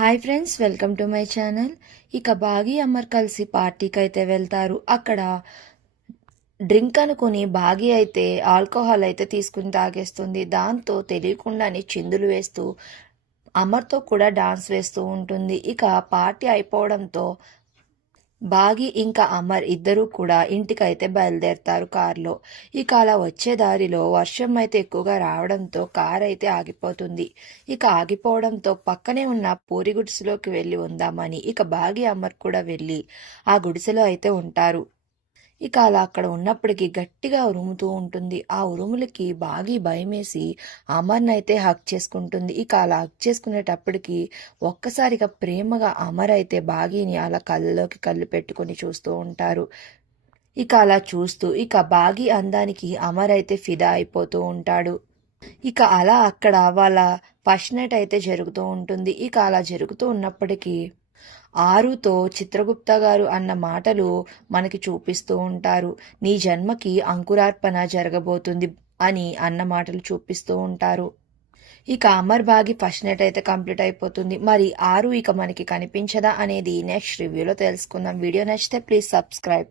Hi friends welcome to my channel. ఇక బాగి అమర్ కలిసి పార్టీకి అయితే వెళ్తారు. అక్కడ డ్రింక్ అనుకుని బాగి అయితే ఆల్కహాల్ అయితే తీసుకుని తాగేస్తుంది. దాంతో తెలియకుండానే చిందులు వేస్తూ అమర్తో కూడా డాన్స్ వేస్తూ ఉంటుంది. ఇక పార్టీ అయిపోవడంతో బాగి ఇంకా అమర్ ఇద్దరూ కూడా ఇంటికైతే బయలుదేరతారు కారులో. ఇక అలా వచ్చే దారిలో వర్షం అయితే ఎక్కువగా రావడంతో కార్ అయితే ఆగిపోతుంది. ఇక ఆగిపోవడంతో పక్కనే ఉన్న పూరి గుడిసెలోకి వెళ్ళి ఉందామని ఇక బాగి అమర్ కూడా వెళ్ళి ఆ గుడిసెలో అయితే ఉంటారు. ఇక అలా అక్కడ ఉన్నప్పటికీ గట్టిగా ఉరుముతూ ఉంటుంది. ఆ ఉరుములకి బాగి భయమేసి అమర్ని అయితే హక్ చేసుకుంటుంది. ఇక అలా హక్ చేసుకునేటప్పటికి ఒక్కసారిగా ప్రేమగా అమర్ అయితే బాగిని అలా కళ్ళలోకి కళ్ళు పెట్టుకొని చూస్తూ ఉంటారు. ఇక అలా చూస్తూ ఇక బాగి అందానికి అమర్ అయితే ఫిదా అయిపోతూ ఉంటాడు. ఇక అలా అక్కడ వాళ్ళ ఫస్ట్ నైట్ అయితే జరుగుతూ ఉంటుంది. ఇక అలా జరుగుతూ ఉన్నప్పటికీ ఆరుతో చిత్రగుప్త గారు అన్న మాటలు మనకి చూపిస్తూ ఉంటారు. నీ జన్మకి అంకురార్పణ జరగబోతుంది అని అన్న మాటలు చూపిస్తూ ఉంటారు. ఇక అమర్ బాగి ఫస్ట్ నెట్ అయితే కంప్లీట్ అయిపోతుంది. మరి ఆరు ఇక మనకి కనిపించదా అనేది నెక్స్ట్ రివ్యూలో తెలుసుకుందాం. వీడియో నచ్చితే ప్లీజ్ సబ్స్క్రైబ్.